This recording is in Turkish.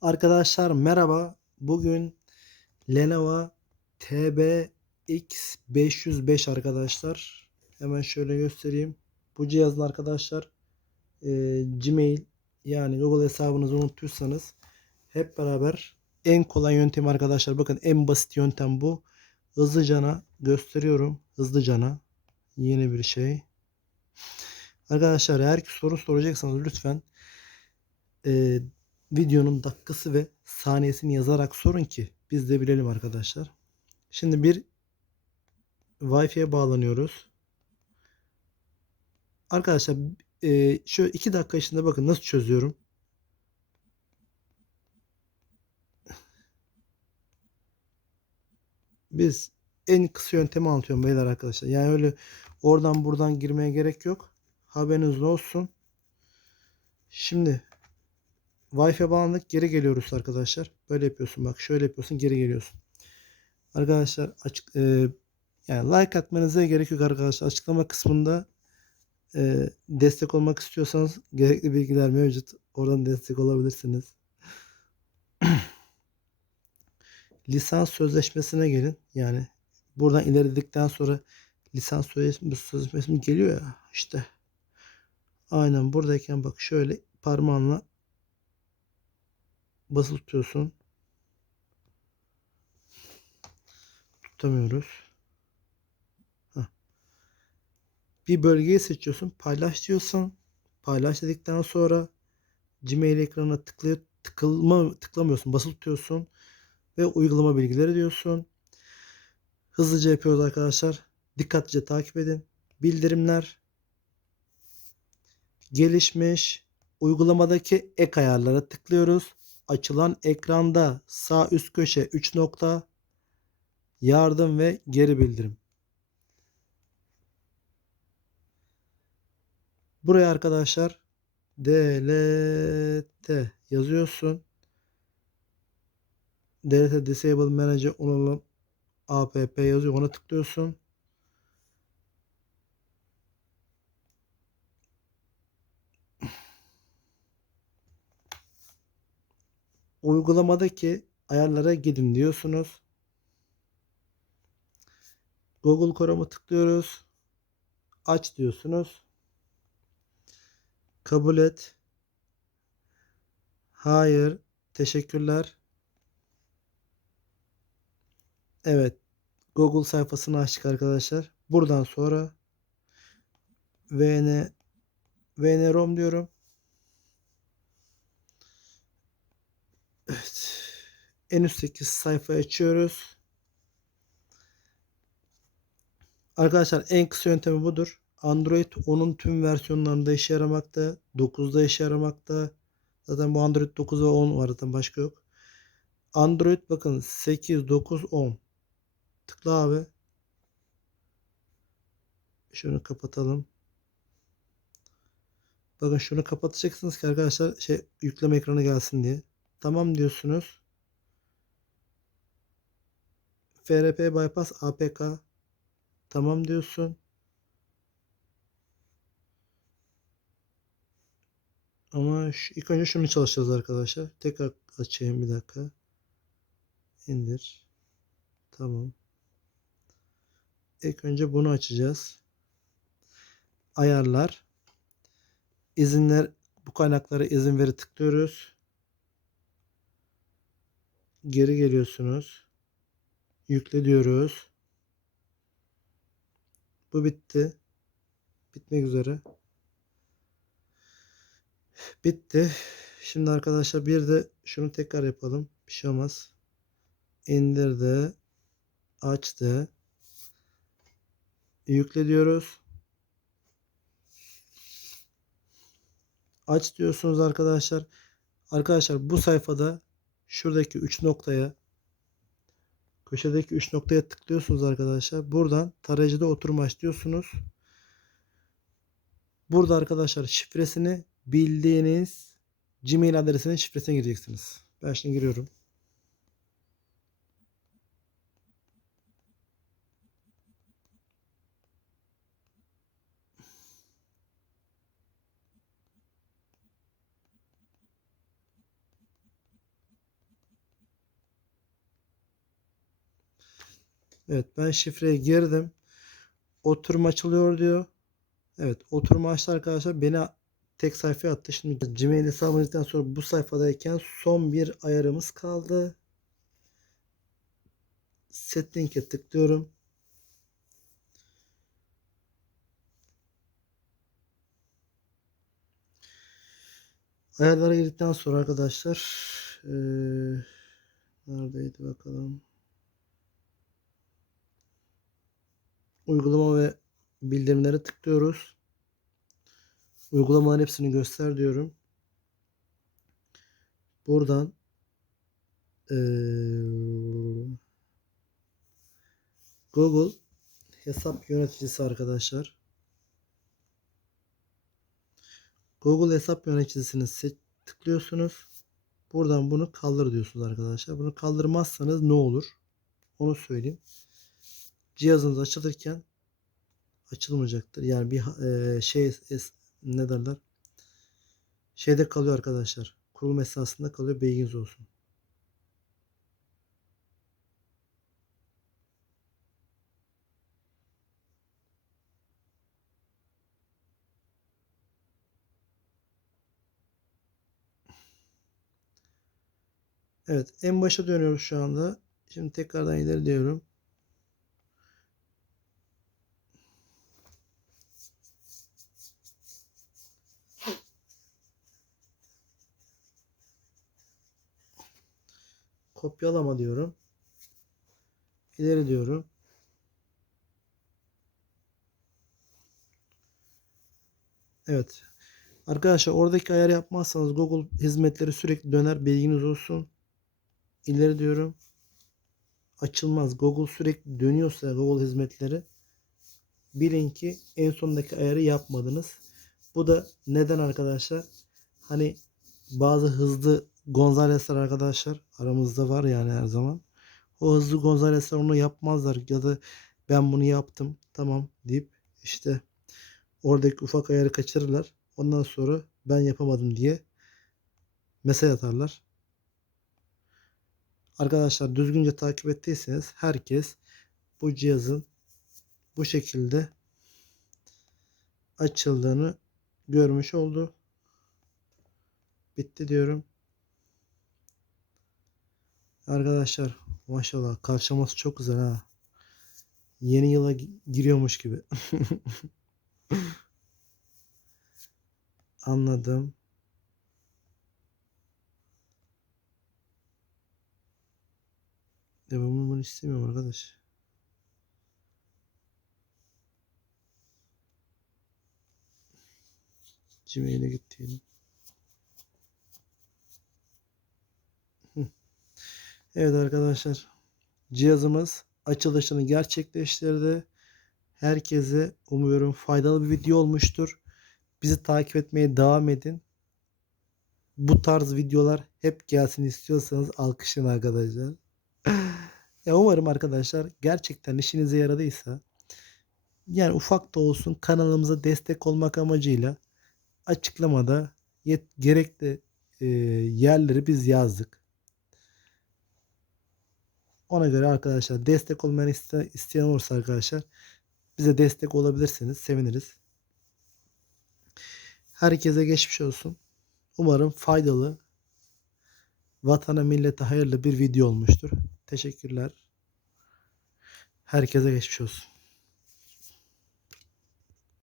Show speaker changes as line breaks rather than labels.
Arkadaşlar merhaba. Bugün Lenovo TBX505 arkadaşlar. Hemen şöyle göstereyim. Bu cihazın arkadaşlar e, Gmail yani Google hesabınızı unuttuysanız hep beraber en kolay yöntem arkadaşlar. Bakın en basit yöntem bu. Hızlıcana gösteriyorum. Hızlıcana yeni bir şey. Arkadaşlar eğer ki soru soracaksanız lütfen e, videonun dakikası ve saniyesini yazarak sorun ki biz de bilelim arkadaşlar. Şimdi bir Wi-Fi'ye bağlanıyoruz. Arkadaşlar e, şu iki dakika içinde bakın nasıl çözüyorum. Biz en kısa yöntemi anlatıyorum beyler arkadaşlar. Yani öyle oradan buradan girmeye gerek yok. Haberiniz olsun. Şimdi Wi-Fi bağlandık. Geri geliyoruz arkadaşlar. Böyle yapıyorsun bak. Şöyle yapıyorsun. Geri geliyorsun. Arkadaşlar açık e, yani like atmanıza gerek yok arkadaşlar. Açıklama kısmında e, destek olmak istiyorsanız gerekli bilgiler mevcut. Oradan destek olabilirsiniz. lisans sözleşmesine gelin. Yani buradan ilerledikten sonra lisans sözleşmesi, sözleşmesi geliyor ya işte. Aynen buradayken bak şöyle parmağınla basılı tutuyorsun. Tutamıyoruz. Bir bölgeyi seçiyorsun. Paylaş diyorsun. Paylaş dedikten sonra Gmail ekranına tıklay tıkılma tıklamıyorsun. Basılı tutuyorsun ve uygulama bilgileri diyorsun. Hızlıca yapıyoruz arkadaşlar. Dikkatlice takip edin. Bildirimler gelişmiş uygulamadaki ek ayarlara tıklıyoruz açılan ekranda sağ üst köşe 3 nokta yardım ve geri bildirim. Buraya arkadaşlar DLT yazıyorsun. DLT Disable Manager Onulum app yazıyor. Ona tıklıyorsun. Uygulamadaki ayarlara gidin diyorsunuz. Google Chrome'u tıklıyoruz. Aç diyorsunuz. Kabul et. Hayır. Teşekkürler. Evet. Google sayfasını açtık arkadaşlar. Buradan sonra VN VN-ROM diyorum. Evet. En üstteki sayfayı açıyoruz. Arkadaşlar en kısa yöntemi budur. Android 10'un tüm versiyonlarında işe yaramakta. 9'da işe yaramakta. Zaten bu Android 9 ve 10 var zaten başka yok. Android bakın 8, 9, 10. Tıkla abi. Şunu kapatalım. Bakın şunu kapatacaksınız ki arkadaşlar şey yükleme ekranı gelsin diye. Tamam diyorsunuz. FRP bypass APK tamam diyorsun. Ama şu, ilk önce şunu çalışacağız arkadaşlar. Tekrar açayım bir dakika. İndir. Tamam. İlk önce bunu açacağız. Ayarlar. İzinler bu kaynaklara izin veri tıklıyoruz geri geliyorsunuz. Yükle diyoruz. Bu bitti. Bitmek üzere. Bitti. Şimdi arkadaşlar bir de şunu tekrar yapalım. Bir şey olmaz. İndirdi. Açtı. Yükle diyoruz. Aç diyorsunuz arkadaşlar. Arkadaşlar bu sayfada şuradaki 3 noktaya köşedeki 3 noktaya tıklıyorsunuz arkadaşlar. Buradan tarayıcıda oturum aç diyorsunuz. Burada arkadaşlar şifresini bildiğiniz Gmail adresinin şifresine gireceksiniz. Ben şimdi giriyorum. Evet ben şifreye girdim. Oturum açılıyor diyor. Evet oturum açtı arkadaşlar. Beni tek sayfaya attı. Şimdi Gmail hesabımızdan sonra bu sayfadayken son bir ayarımız kaldı. Setting'e tıklıyorum. Ayarlara girdikten sonra arkadaşlar eee neredeydi bakalım. Uygulama ve bildirimlere tıklıyoruz. Uygulamaların hepsini göster diyorum. Buradan eee, Google hesap yöneticisi arkadaşlar. Google hesap yöneticisini tıklıyorsunuz. Buradan bunu kaldır diyorsunuz arkadaşlar. Bunu kaldırmazsanız ne olur? Onu söyleyeyim. Cihazınız açılırken açılmayacaktır. Yani bir eee, şey es- ne derler? Şeyde kalıyor arkadaşlar. Kurulum esnasında kalıyor. Bilginiz olsun. Evet, en başa dönüyoruz şu anda. Şimdi tekrardan ileri diyorum. Kopyalama diyorum. İleri diyorum. Evet. Arkadaşlar oradaki ayar yapmazsanız Google hizmetleri sürekli döner. Bilginiz olsun. İleri diyorum. Açılmaz. Google sürekli dönüyorsa Google hizmetleri bilin ki en sondaki ayarı yapmadınız. Bu da neden arkadaşlar? Hani bazı hızlı Gonzales'ler arkadaşlar aramızda var yani her zaman. O hızlı Gonzales'ler onu yapmazlar ya da ben bunu yaptım tamam deyip işte oradaki ufak ayarı kaçırırlar. Ondan sonra ben yapamadım diye mesaj atarlar. Arkadaşlar düzgünce takip ettiyseniz herkes bu cihazın bu şekilde açıldığını görmüş oldu. Bitti diyorum. Arkadaşlar maşallah karşılaması çok güzel ha. Yeni yıla gi- giriyormuş gibi. Anladım. Devamını bunu istemiyorum arkadaş. Gmail'e git Evet arkadaşlar. Cihazımız açılışını gerçekleştirdi. Herkese umuyorum faydalı bir video olmuştur. Bizi takip etmeye devam edin. Bu tarz videolar hep gelsin istiyorsanız alkışlayın arkadaşlar. Ya umarım arkadaşlar gerçekten işinize yaradıysa yani ufak da olsun kanalımıza destek olmak amacıyla açıklamada yet, gerekli e, yerleri biz yazdık. Ona göre arkadaşlar destek olmayı iste, isteyen olursa arkadaşlar bize destek olabilirsiniz. Seviniriz. Herkese geçmiş olsun. Umarım faydalı, vatana millete hayırlı bir video olmuştur. Teşekkürler. Herkese geçmiş olsun.